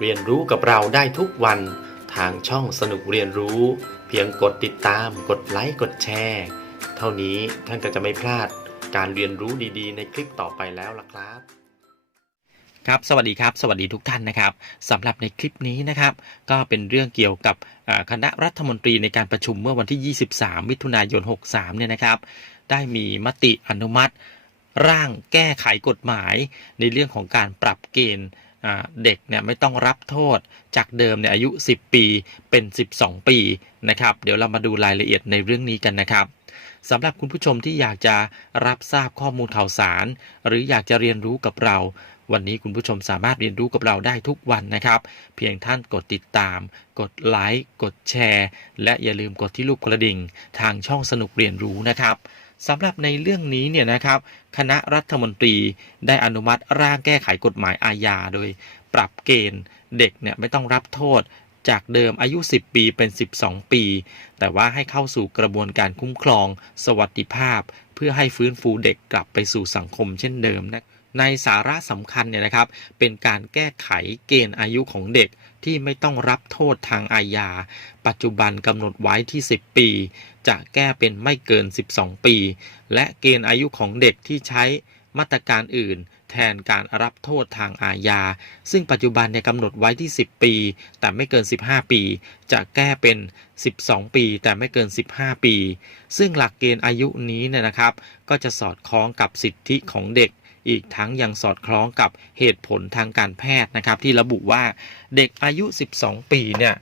เรียนรู้กับเราได้ทุกวันทางช่องสนุกเรียนรู้ เพียงกดติดตาม กดไลค์กดแชร์ เท่านี้ท่านก็จะไม่พลาดการเรียนรู้ดีๆ ในคลิปต่อไปแล้วล่ะครับครับสวัสดีครับ สวัสดีทุกท่านนะครับสำหรับในคลิปนี้นะครับ ก็เป็นเรื่องเกี่ยวกับคณะรัฐมนตรีในการประชุมเมื่อวันที่ 23 มิถุนายน 63 เนี่ยนะครับ ได้มีมติอนุมัติ ร่างแก้ไขกฎหมายในเรื่องของการปรับเกณฑ์ เด็กเนี่ยไม่ต้องรับโทษจากเดิมเนี่ยอายุ 10 ปีเป็น 12 ปีนะครับเดี๋ยวเรามาดูรายละเอียดในเรื่องนี้กันนะครับสำหรับคุณผู้ชมที่อยากจะรับทราบข้อมูลข่าวสาร หรืออยากจะเรียนรู้กับเรา วันนี้คุณผู้ชมสามารถเรียนรู้กับเราได้ทุกวันนะครับ เพียงท่านกดติดตาม กดไลค์กดแชร์ และอย่าลืมกดที่รูปกระดิ่ง ทางช่องสนุกเรียนรู้นะครับ สำหรับในเรื่องนี้เนี่ยนะครับ คณะรัฐมนตรีได้อนุมัติร่างแก้ไขกฎหมายอาญาโดย ปรับเกณฑ์เด็กเนี่ยไม่ต้องรับโทษจากเดิมอายุ 10 ปีเป็น 12 ปี แต่ว่าให้เข้าสู่กระบวนการคุ้มครอง สวัสดิภาพ เพื่อให้ฟื้นฟูเด็กกลับไปสู่สังคมเช่นเดิมนะในสาระสำคัญเนี่ยนะครับ เป็นการแก้ไขเกณฑ์อายุของเด็ก ที่ไม่ต้องรับโทษทางอาญา ปัจจุบันกำหนดไว้ที่ 10 ปี จะแก้เป็นไม่เกิน 12 ปี และเกณฑ์อายุของเด็กที่ใช้มาตรการอื่น แทนการรับโทษทางอาญา ซึ่งปัจจุบันเนี่ยกำหนดไว้ที่ 10 ปี แต่ไม่เกิน 15 ปี จะแก้เป็น 12 ปี แต่ไม่เกิน 15 ปี ซึ่งหลักเกณฑ์อายุนี้เนี่ยนะครับ ก็จะสอดคล้องกับสิทธิของเด็ก อีกทั้งยังสอดคล้องกับเหตุผลทางการแพทย์นะครับ ที่ระบุว่าเด็กอายุ 12 ปีเนี่ย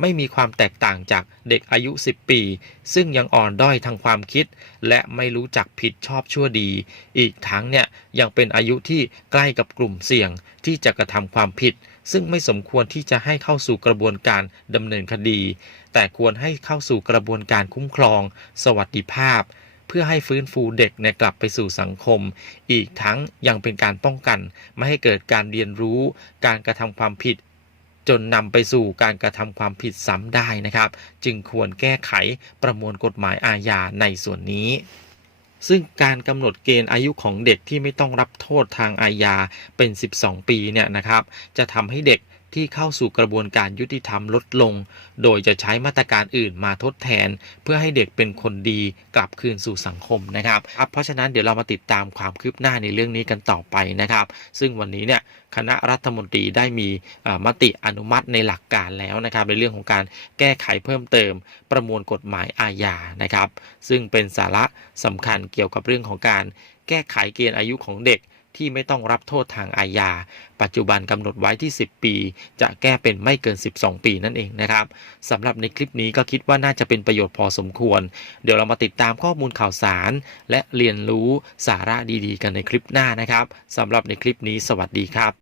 ไม่มีความแตกต่างจากเด็กอายุ 10 ปี ซึ่งยังอ่อนด้อยทางความคิด และไม่รู้จักผิดชอบชั่วดี อีกทั้งเนี่ยยังเป็นอายุที่ใกล้กับกลุ่มเสี่ยงที่จะกระทำความผิด ซึ่งไม่สมควรที่จะให้เข้าสู่กระบวนการดำเนินคดี แต่ควรให้เข้าสู่กระบวนการคุ้มครอง สวัสดิภาพ พื่อให้ฟื้นฟูเด็กเนี่ยกลับไปสู่สังคม อีกทั้งยังเป็นการป้องกัน ไม่ให้เกิดการเรียนรู้ การกระทำความผิด จนนำไปสู่การกระทำความผิดซ้ำได้นะครับ จึงควรแก้ไขประมวลกฎหมายอาญาในส่วนนี้ซึ่งการกำหนดเกณฑ์อายุของเด็กที่ไม่ต้องรับโทษทางอาญาเป็น 12 ปีเนี่ยนะครับ จะทำให้เด็ก ที่เข้าสู่กระบวนการยุติธรรมลดลง โดยจะใช้มาตรการอื่นมาทดแทน เพื่อให้เด็กเป็นคนดีกลับคืนสู่สังคมนะครับ เพราะฉะนั้นเดี๋ยวเรามาติดตามความคืบหน้าในเรื่องนี้กันต่อไปนะครับ ซึ่งวันนี้เนี่ยคณะรัฐมนตรีได้มีมติอนุมัติในหลักการแล้วนะครับ ในเรื่องของการแก้ไขเพิ่มเติมประมวลกฎหมายอาญานะครับ ซึ่งเป็นสาระสำคัญเกี่ยวกับเรื่องของการแก้ไขเกณฑ์อายุของเด็ก ที่ไม่ต้องรับโทษทางอาญา ปัจจุบันกำหนดไว้ที่ 10 ปี จะแก้เป็นไม่เกิน 12 ปีนั่นเองนะครับสำหรับในคลิปนี้ก็คิดว่าน่าจะเป็นประโยชน์พอสมควร เดี๋ยวเรามาติดตามข้อมูลข่าวสาร และเรียนรู้สาระดีๆ กันในคลิปหน้านะครับสำหรับในคลิปนี้สวัสดีครับ